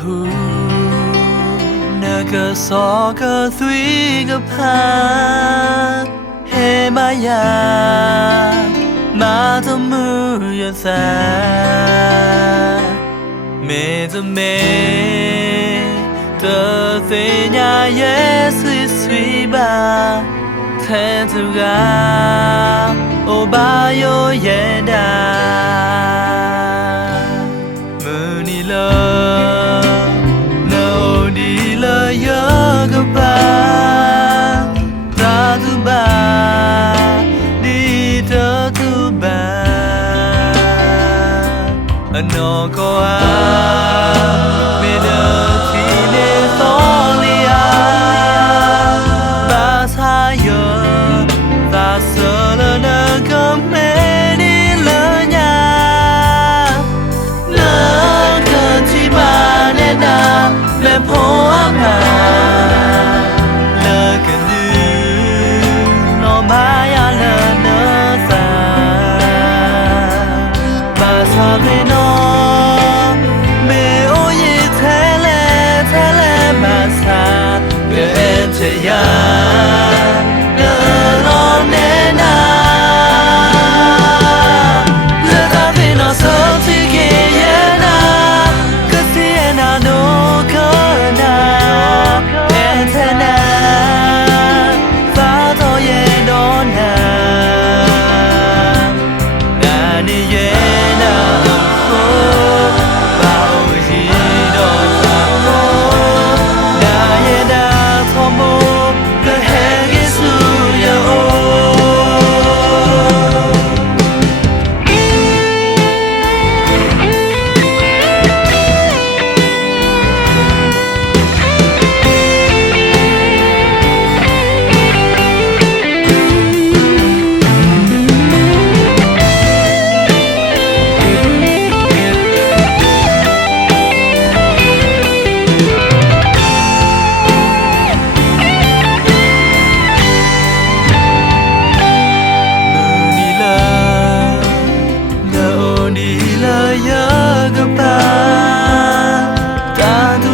hu naga so ka thui ka pha he maya ma to mu ya sa me to me the thing ya yes sweet ba ten to ga o ba yo yenda muni lo no di lo yo ga ba ta tu ba di to tu ba ano ko a me no ti ne so li a ba sa yo ta so lo na ko me ni lo nya na ka chi ba ne na me pho a ma la ka nu no ma ya la na sa ba sa me no me o ye thele ma sa ge che ya na lo ne na la ta me no so ti ge ya na ka si na no ka na and na fa to ye do na na ni ye na ko ba o ji do sa ko na ye da tho mo ka he ge su ya o ta tu